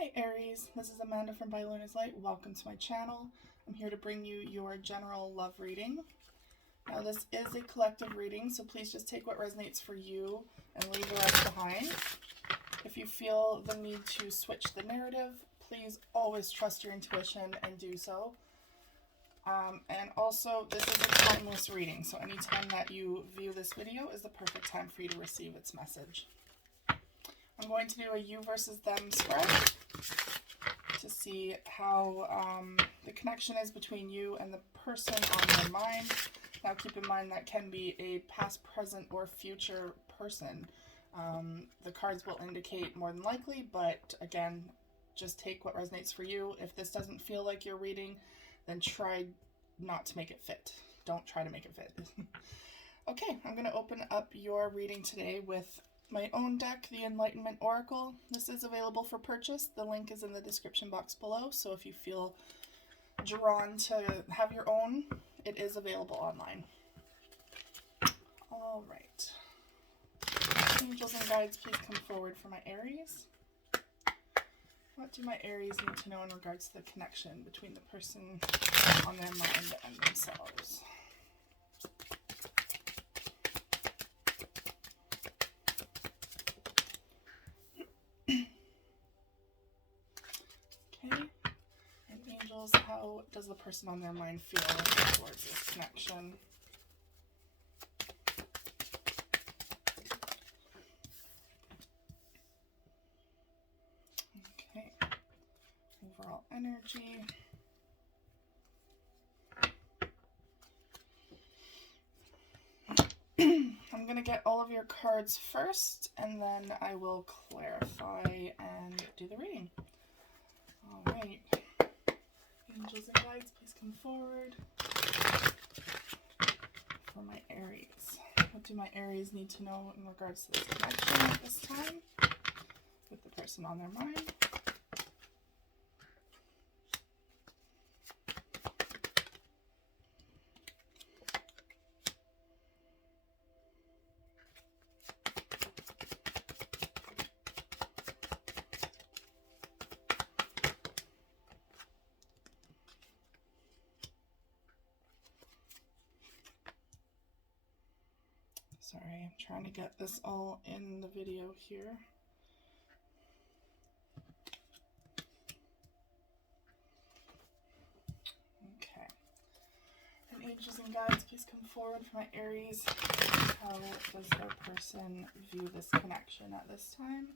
Hi Aries, this is Amanda from By Luna's Light. Welcome to my channel. I'm here to bring you your general love reading. Now this is a collective reading, so please just take what resonates for you and leave the rest behind. If you feel the need to switch the narrative, please always trust your intuition and do so. And also, this is a timeless reading, so anytime that you view this video is the perfect time for you to receive its message. I'm going to do a you versus them spread to see how the connection is between you and the person on your mind. Now keep in mind that can be a past, present, or future person. The cards will indicate more than likely, but again, just take what resonates for you. If this doesn't feel like your reading, then try not to make it fit. Don't try to make it fit. Okay, I'm going to open up your reading today with my own deck, the Enlightenment Oracle. This is available for purchase. The link is in the description box below, so if you feel drawn to have your own, it is available online. All right. Angels and guides, please come forward for my Aries. What do my Aries need to know in regards to the connection between the person on their mind and themselves? Okay. And angels, how does the person on their mind feel towards this connection? Okay. Overall energy. I'm going to get all of your cards first, and then I will clarify and do the reading. All right. Angels and guides, please come forward for my Aries. What do my Aries need to know in regards to this connection at this time with the person on their mind? Sorry, I'm trying to get this all in the video here. Okay. And angels and guides, please come forward for my Aries. How does their person view this connection at this time?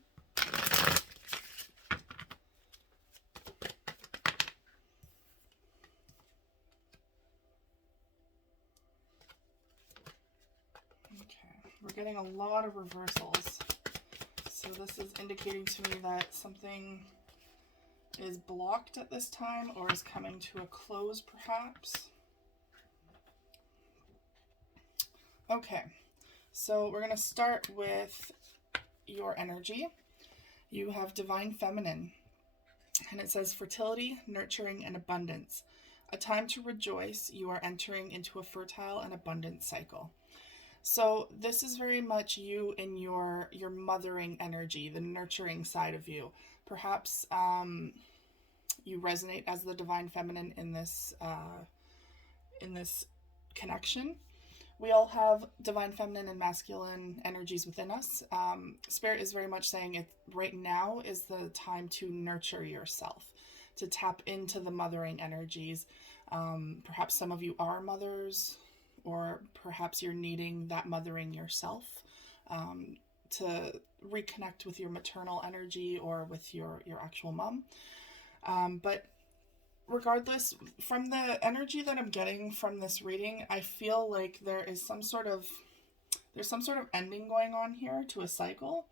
We're getting a lot of reversals. So this is indicating to me that something is blocked at this time or is coming to a close perhaps. Okay, so we're going to start with your energy. You have Divine Feminine, and it says fertility, nurturing, and abundance. A time to rejoice. You are entering into a fertile and abundant cycle. So this is very much you in your mothering energy, the nurturing side of you. Perhaps you resonate as the Divine Feminine in this connection. We all have Divine Feminine and masculine energies within us. Spirit is very much saying it right now is the time to nurture yourself, to tap into the mothering energies. Perhaps some of you are mothers, or perhaps you're needing that mothering yourself, to reconnect with your maternal energy or with your actual mom. But regardless, from the energy that I'm getting from this reading, I feel like there's some sort of ending going on here to a cycle.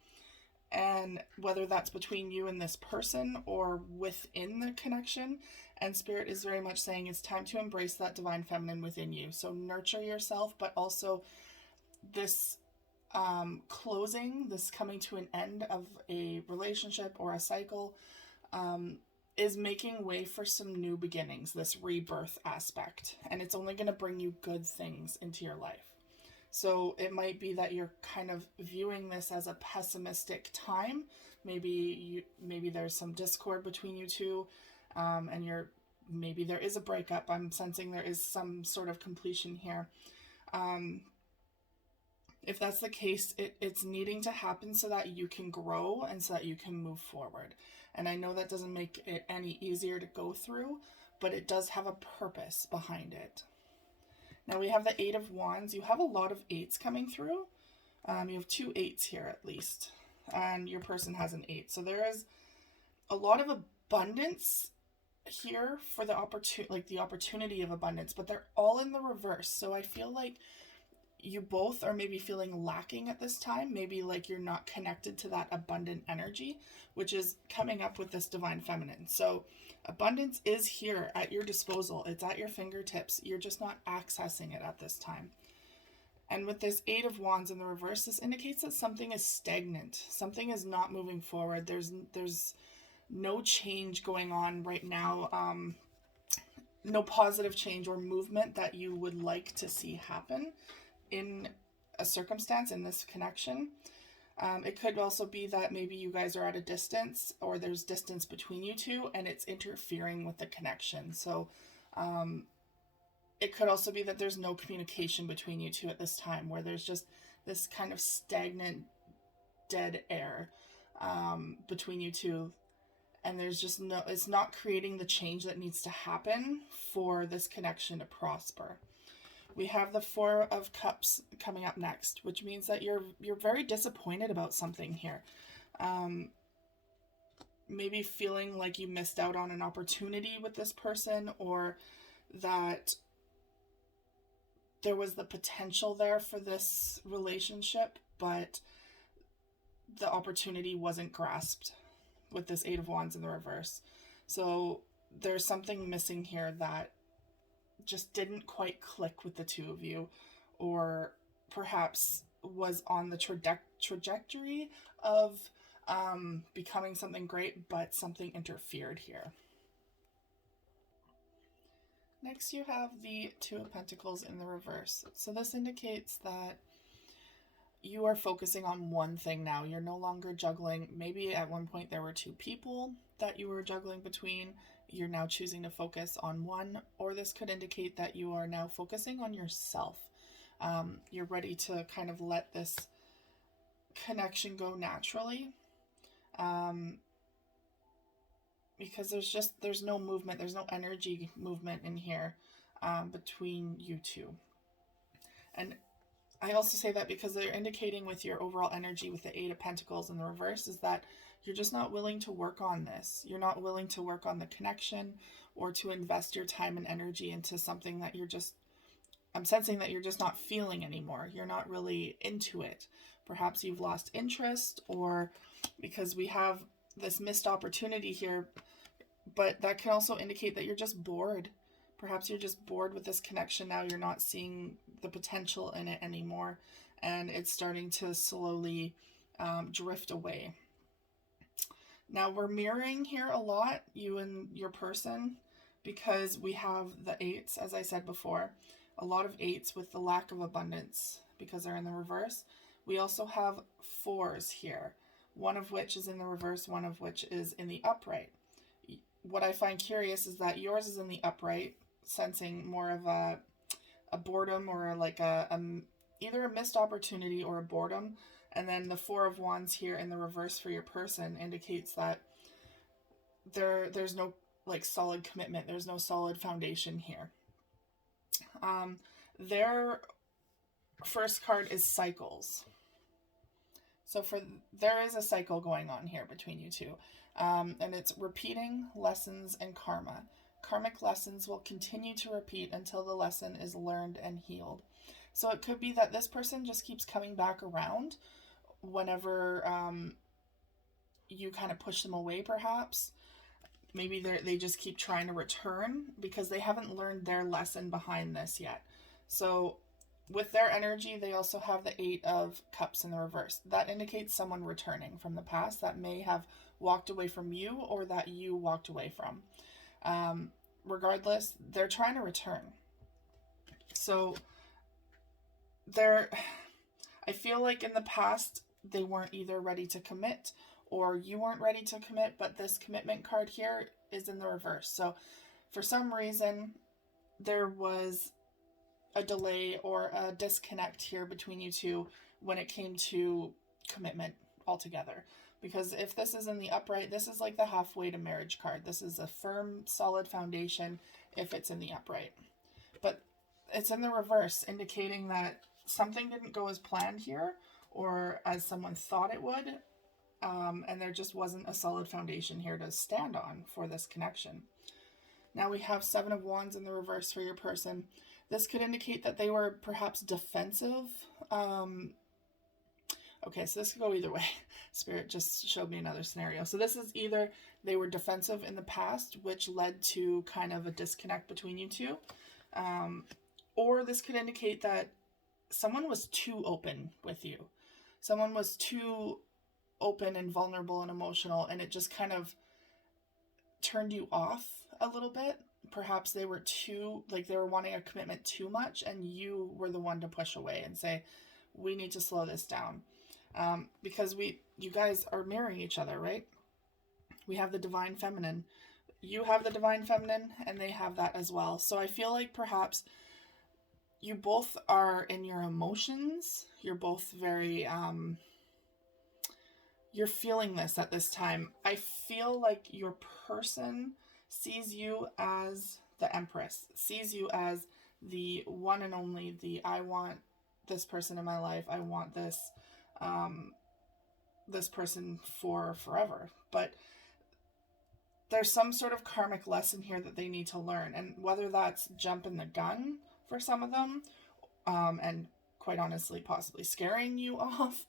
And whether that's between you and this person or within the connection. And Spirit is very much saying it's time to embrace that Divine Feminine within you. So nurture yourself, but also this closing, this coming to an end of a relationship or a cycle is making way for some new beginnings, this rebirth aspect. And it's only going to bring you good things into your life. So it might be that you're kind of viewing this as a pessimistic time, Maybe there's some discord between you two, and maybe there is a breakup. I'm sensing there is some sort of completion here. If that's the case, it's needing to happen so that you can grow and so that you can move forward. And I know that doesn't make it any easier to go through, but it does have a purpose behind it. Now we have the Eight of Wands. You have a lot of eights coming through. You have 2 8s here at least, and your person has an 8. So there is a lot of abundance here for the opportunity of abundance, but they're all in the reverse. So I feel like you both are maybe feeling lacking at this time. Maybe like you're not connected to that abundant energy, which is coming up with this divine feminine. So abundance is here at your disposal. It's at your fingertips. You're just not accessing it at this time. And with this Eight of Wands in the reverse, this indicates that something is stagnant. Something is not moving forward. There's no change going on right now. No positive change or movement that you would like to see happen in a circumstance, in this connection. It could also be that maybe you guys are at a distance, or there's distance between you two and it's interfering with the connection. So it could also be that there's no communication between you two at this time, where there's just this kind of stagnant dead air between you two, and there's just it's not creating the change that needs to happen for this connection to prosper. We have the Four of Cups coming up next, which means that you're very disappointed about something here. Maybe feeling like you missed out on an opportunity with this person, or that there was the potential there for this relationship, but the opportunity wasn't grasped with this Eight of Wands in the reverse. So there's something missing here that just didn't quite click with the two of you, or perhaps was on the trajectory of becoming something great, but something interfered here. Next, you have the Two of Pentacles in the reverse. So this indicates that you are focusing on one thing now. You're no longer juggling. Maybe at one point there were 2 people that you were juggling between. You're now choosing to focus on one, or this could indicate that you are now focusing on yourself. You're ready to kind of let this connection go naturally, because there's no movement, there's no energy movement in here between you two. And I also say that because they're indicating with your overall energy with the Eight of Pentacles in the reverse is that you're just not willing to work on this. You're not willing to work on the connection, or to invest your time and energy into something that I'm sensing that you're just not feeling anymore. You're not really into it. Perhaps you've lost interest, or because we have this missed opportunity here, but that can also indicate that you're just bored. Perhaps you're just bored with this connection now. You're not seeing the potential in it anymore, and it's starting to slowly drift away. Now we're mirroring here a lot, you and your person, because we have the 8s, as I said before. A lot of 8s with the lack of abundance because they're in the reverse. We also have 4s here, one of which is in the reverse, one of which is in the upright. What I find curious is that yours is in the upright, sensing more of a boredom, or like either a missed opportunity or a boredom. And then the Four of Wands here in the reverse for your person indicates that there's no like solid commitment. There's no solid foundation here. Their first card is cycles. So there is a cycle going on here between you two. And it's repeating, lessons, and karma. Karmic lessons will continue to repeat until the lesson is learned and healed. So it could be that this person just keeps coming back around whenever you kind of push them away, perhaps. Maybe they just keep trying to return because they haven't learned their lesson behind this yet. So with their energy, they also have the Eight of Cups in the reverse. That indicates someone returning from the past that may have walked away from you, or that you walked away from. Regardless, they're trying to return. So I feel like in the past, they weren't either ready to commit, or you weren't ready to commit, but this commitment card here is in the reverse. So for some reason, there was a delay or a disconnect here between you two when it came to commitment altogether. Because if this is in the upright, this is like the halfway to marriage card. This is a firm, solid foundation if it's in the upright. But it's in the reverse, indicating that something didn't go as planned here or as someone thought it would. And there just wasn't a solid foundation here to stand on for this connection. Now we have Seven of Wands in the reverse for your person. This could indicate that they were perhaps defensive. Okay, so this could go either way. Spirit just showed me another scenario. So this is either they were defensive in the past, which led to kind of a disconnect between you two. Or this could indicate that someone was too open with you. Someone was too open and vulnerable and emotional, and it just kind of turned you off a little bit. Perhaps they were they were wanting a commitment too much, and you were the one to push away and say, we need to slow this down. Because you guys are mirroring each other, right? We have the divine feminine. You have the divine feminine, and they have that as well. So I feel like perhaps you both are in your emotions. You're both very, you're feeling this at this time. I feel like your person sees you as the Empress, sees you as the one and only, I want this person in my life. I want this person for forever. But there's some sort of karmic lesson here that they need to learn. And whether that's jumping the gun for some of them, and quite honestly, possibly scaring you off,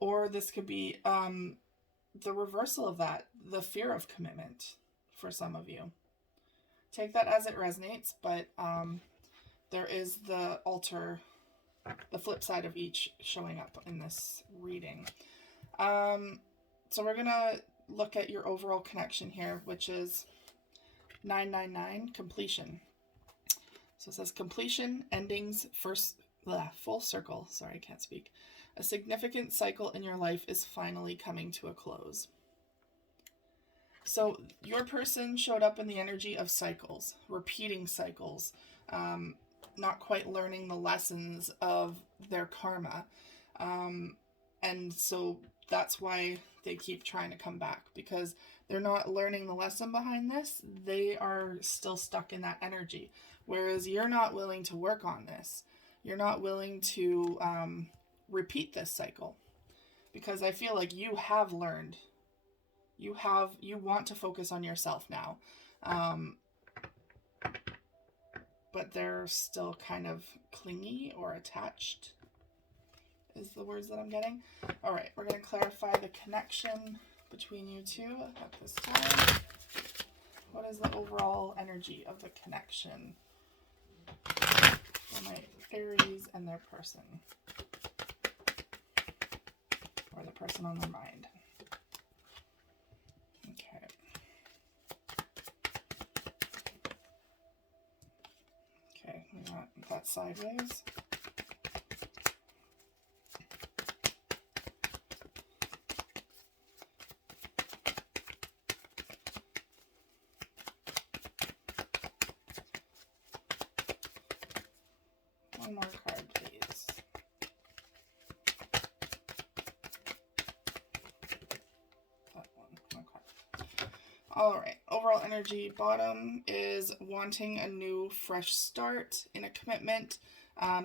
or this could be the reversal of that, the fear of commitment for some of you. Take that as it resonates, but there is the flip side of each showing up in this reading. So we're going to look at your overall connection here, which is 999, completion. So it says completion, endings, full circle. Sorry, I can't speak. A significant cycle in your life is finally coming to a close. So your person showed up in the energy of cycles, repeating cycles, not quite learning the lessons of their karma. And so that's why they keep trying to come back, because they're not learning the lesson behind this. They are still stuck in that energy. Whereas you're not willing to work on this. You're not willing to repeat this cycle, because I feel like you have learned. You want to focus on yourself now. But they're still kind of clingy or attached is the words that I'm getting. All right, we're going to clarify the connection between you two at this time. What is the overall energy of the connection for my Aries and their person? Or the person on their mind. Okay. Okay, we got that sideways. One more card, please. That one. Okay. All right. Overall energy bottom is wanting a new, fresh start in a commitment.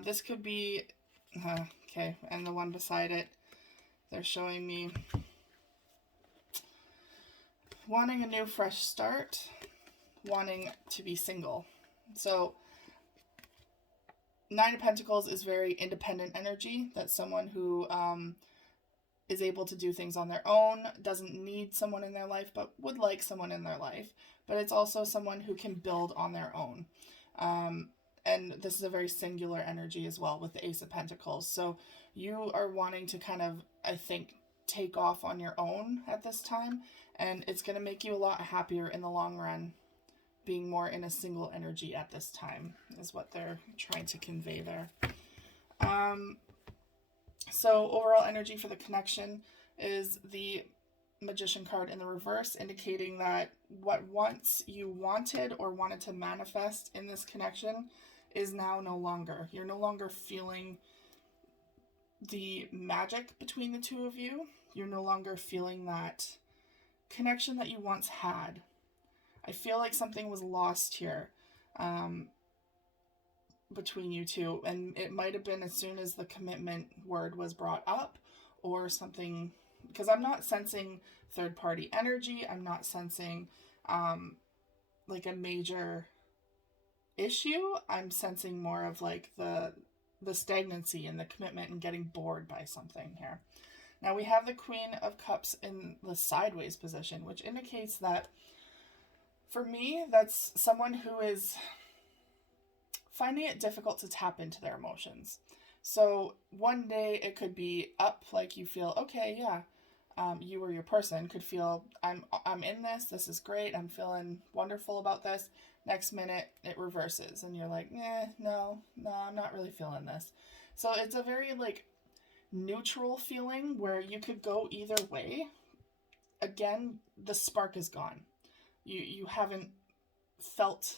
This could be, okay, and the one beside it, they're showing me wanting a new, fresh start, wanting to be single. So Nine of Pentacles is very independent energy. That's someone who is able to do things on their own, doesn't need someone in their life, but would like someone in their life. But it's also someone who can build on their own. And this is a very singular energy as well with the Ace of Pentacles. So you are wanting to kind of, I think, take off on your own at this time. And it's going to make you a lot happier in the long run, being more in a single energy at this time is what they're trying to convey there. So overall energy for the connection is the Magician card in the reverse, indicating that what once you wanted or wanted to manifest in this connection is now no longer. You're no longer feeling the magic between the two of you. You're no longer feeling that connection that you once had. I feel like something was lost here between you two, and it might have been as soon as the commitment word was brought up, or something, because I'm not sensing third party energy. I'm not sensing like a major issue. I'm sensing more of like the stagnancy and the commitment and getting bored by something here. Now we have the Queen of Cups in the sideways position, which indicates that for me, that's someone who is finding it difficult to tap into their emotions. So one day it could be up, like you feel, okay, yeah, you or your person could feel, I'm in this. This is great. I'm feeling wonderful about this. Next minute it reverses and you're like, no, I'm not really feeling this. So it's a very like neutral feeling where you could go either way. Again, the spark is gone. You haven't felt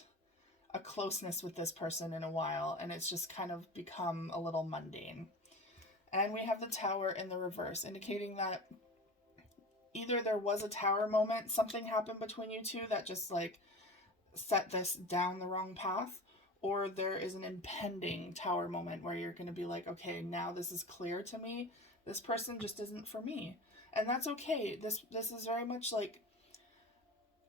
a closeness with this person in a while, and it's just kind of become a little mundane. And we have the Tower in the reverse, indicating that either there was a Tower moment, something happened between you two that just like set this down the wrong path, or there is an impending Tower moment where you're going to be like, okay, now this is clear to me. This person just isn't for me. And that's okay. This is very much like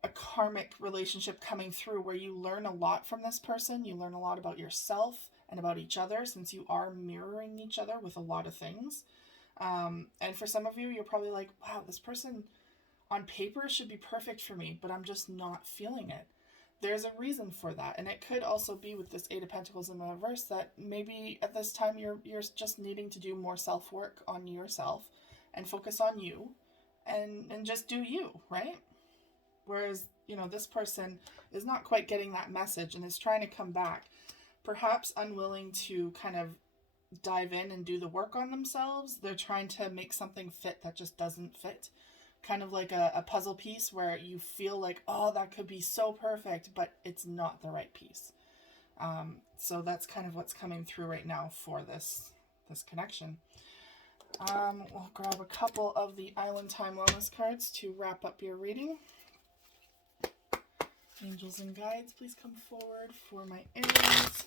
a karmic relationship coming through where you learn a lot from this person. You learn a lot about yourself and about each other, since you are mirroring each other with a lot of things. And for some of you, you're probably like, wow, this person on paper should be perfect for me, but I'm just not feeling it. There's a reason for that. And it could also be with this Eight of Pentacles in the reverse that maybe at this time you're just needing to do more self-work on yourself and focus on you and just do you, right? Whereas, this person is not quite getting that message and is trying to come back, perhaps unwilling to kind of dive in and do the work on themselves. They're trying to make something fit that just doesn't fit. Kind of like a puzzle piece where you feel like, oh, that could be so perfect, but it's not the right piece. So that's kind of what's coming through right now for this connection. We'll grab a couple of the Island Time Wellness cards to wrap up your reading. Angels and guides, please come forward for my Aries.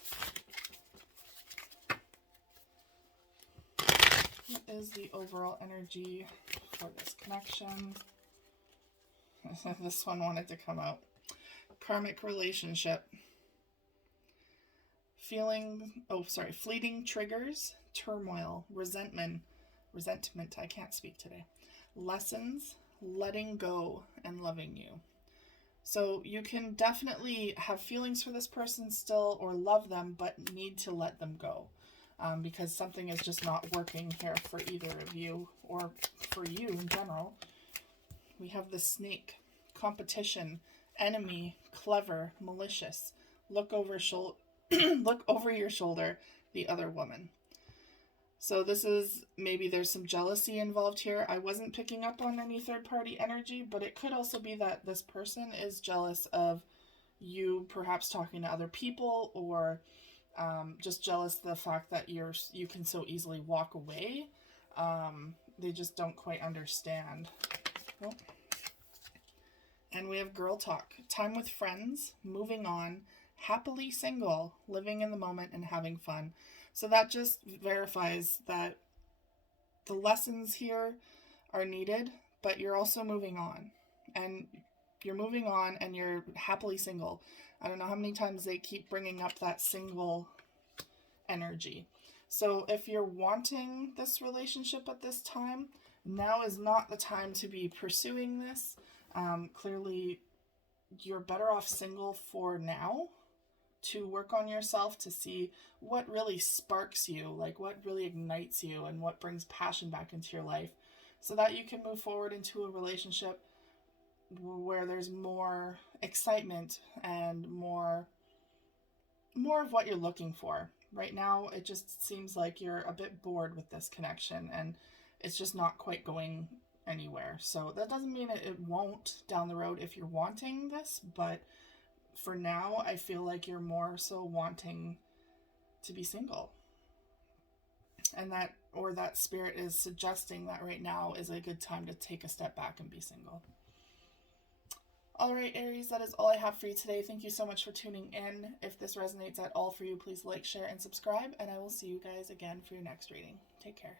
What is the overall energy for this connection? This one wanted to come out. Karmic relationship. Fleeting triggers, turmoil, resentment, I can't speak today. Lessons, letting go, and loving you. So you can definitely have feelings for this person still or love them, but need to let them go because something is just not working here for either of you or for you in general. We have the Snake, competition, enemy, clever, malicious, look over your shoulder, the other woman. So this is, maybe there's some jealousy involved here. I wasn't picking up on any third-party energy, but it could also be that this person is jealous of you perhaps talking to other people, or just jealous of the fact that you can so easily walk away. They just don't quite understand. Oh. And we have girl talk, time with friends, moving on, happily single, living in the moment and having fun. So that just verifies that the lessons here are needed, but you're also moving on. And you're moving on and you're happily single. I don't know how many times they keep bringing up that single energy. So if you're wanting this relationship at this time, now is not the time to be pursuing this. Clearly, you're better off single for now, to work on yourself, to see what really sparks you, like what really ignites you and what brings passion back into your life, so that you can move forward into a relationship where there's more excitement and more of what you're looking for. Right now, it just seems like you're a bit bored with this connection and it's just not quite going anywhere. So that doesn't mean it won't down the road if you're wanting this, but for now, I feel like you're more so wanting to be single. And that spirit is suggesting that right now is a good time to take a step back and be single. All right, Aries, that is all I have for you today. Thank you so much for tuning in. If this resonates at all for you, please like, share, and subscribe, and I will see you guys again for your next reading. Take care.